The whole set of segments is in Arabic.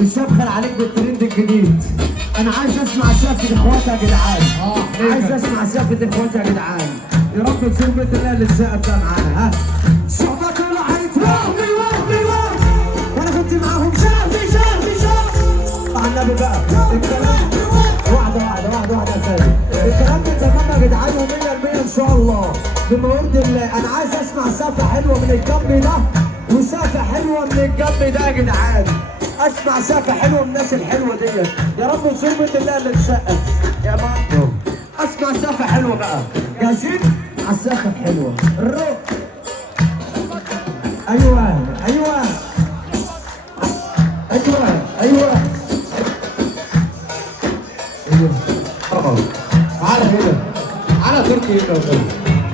مش هبخل عليك بالترند الجديد. انا عايز اسمع سقفة اخواتي يا جدعان. عايز اسمع سقفة اخواتي يا جدعان. يا رب تصير بيت الله اللي السقف ده معانا. ها صحبة طلعت وهمي وهمي وهمي وانا كنت معاهم شهري شهري شهري. مع النبي بقى الكلام واحدة يا سيدي. الكلام ده تمام يا جدعان و100% ان شاء الله بموعد الله. انا عايز اسمع سقفة حلوة من الجنب ده وسقفة حلوة من الجنب ده يا جدعان. اسمع سقفة حلوة من الناس الحلوة ديت. يا رب تصير بيت الله اللي تسقف يا مانو. اسمع سقفة حلوة بقى. جاهزين على السقفة الحلوة. الروح ايوه ايوه ايوه ايوه ايوه تعالى هنا. تعالى تركي هنا.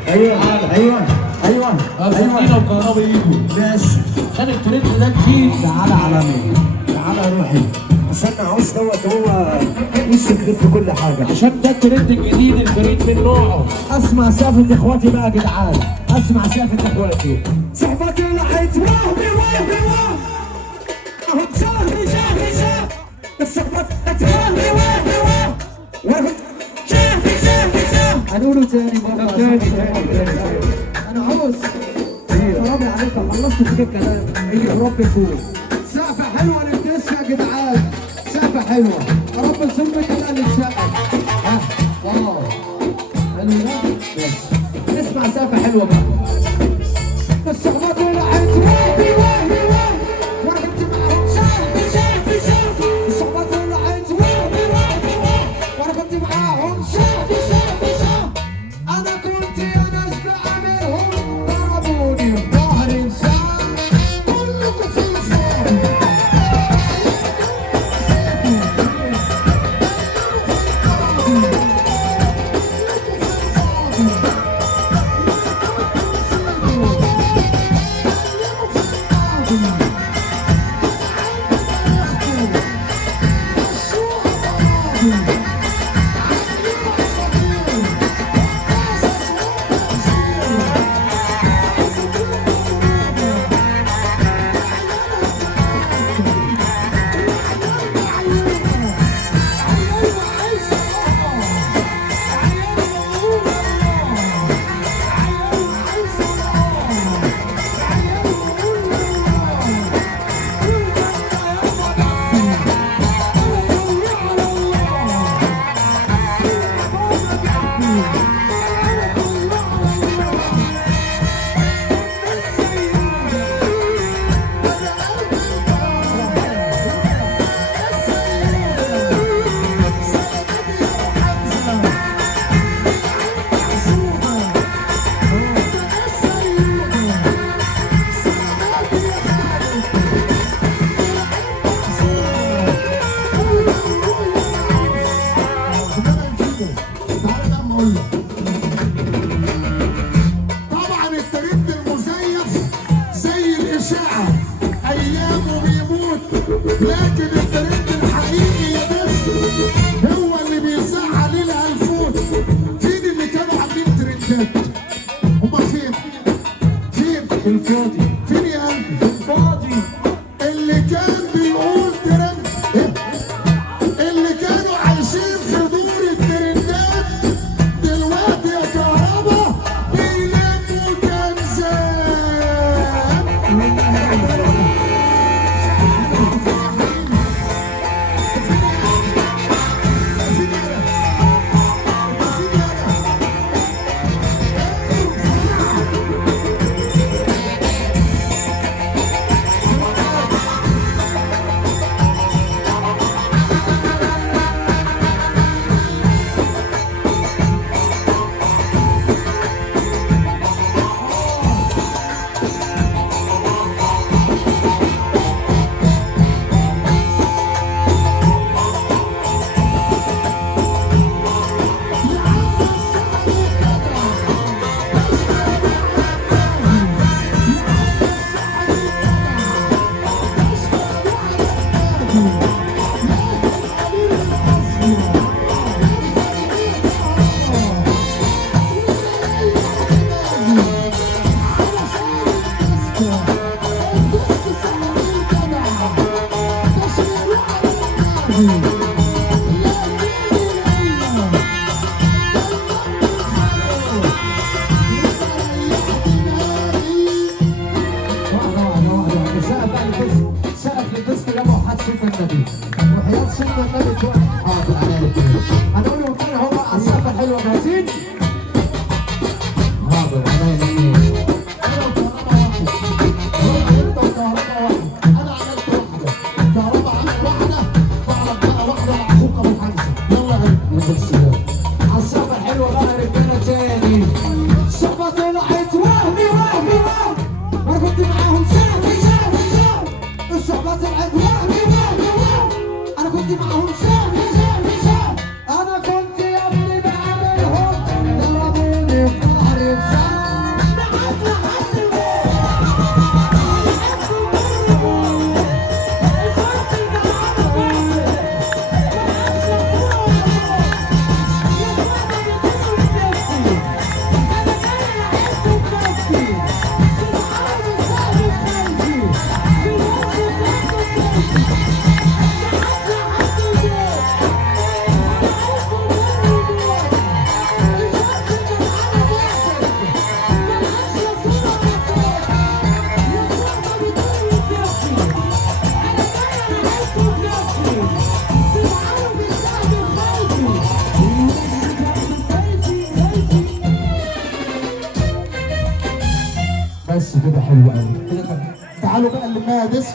ايوه ايوه ايوه ايوه وكهرباء يجوا ماشي عشان الترند ده كتير. تعالى عالمي. تعالى روحي عشان عاوز دوت هو وش الخير في كل حاجه. عشان ده الترند الجديد الفريد من نوعه. اسمع سقفة اخواتي بقى يا جدعان. اسمع سقفة اخواتي. صحبتي طلعت وهمي وهمي وهمي اهو شهري شهري شهري. الصحبة طلعت وهمي وهمي وهمي شهري شهري شهري. هنقوله تاني برضه. تاني انا عاوز ربي عليك خلصت فيك الكلام. يا رب يكون سقفة حلوة للناس يا جدعان. سقفة حلوة يا رب نسمي كمان للسقف. ها واو حلو ده. بس نسمع سقفة حلوة بقى. الصحبة طلعت وهمي وهمي وهمي وانا كنت معاهم شهري شهري شهري. الصحبة طلعت وهمي وهمي وهمي وانا كنت معاهم شهري شهري شهري. انا كنت يا ناس بعملهم ضربوني في ظهري مساء كلكم في الفاضي. طبعا الترند المزيف زي الاشاعه ايامه بيموت، لكن الترند الحقيقي يا ناس هو اللي بيزعل الالفوت. فين اللي كانوا عاملين ترندات؟ هما فين؟ الفاضي فين يا قلبي؟ الفاضي اللي كان بيقول ترند اللي كانوا عايشين في دور الترندات دلوقتي يا كهربا بيلموا كنزات. سيدنا النبي وحياة سيدنا النبي توقف. حاضر عليك. هنقولهم تاني هو على الصفة الحلوة جاهزين؟ حاضر عليك. انا وكهرباء واحد، انت وكهرباء واحد، انا عملت واحده، كهرباء عمل واحده، بعرف بقى واحده مع اخوك ابو حمزه. يلا يا نزل على الصفة الحلوة بقى رجالة تاني. الصفة طلعت وهمي وهمي وهمي، أنا كنت معاهم شهري شهري شهري. الصحبة طلعت وهمي وهمي وهمي، أنا كنت معاهم شهري شهري شهري. أنا كنت يا ابني بعملهم ضربوني في ظهري بسام. لحد بس كده حلو قوي. تعالوا بقى اللي ما ديسك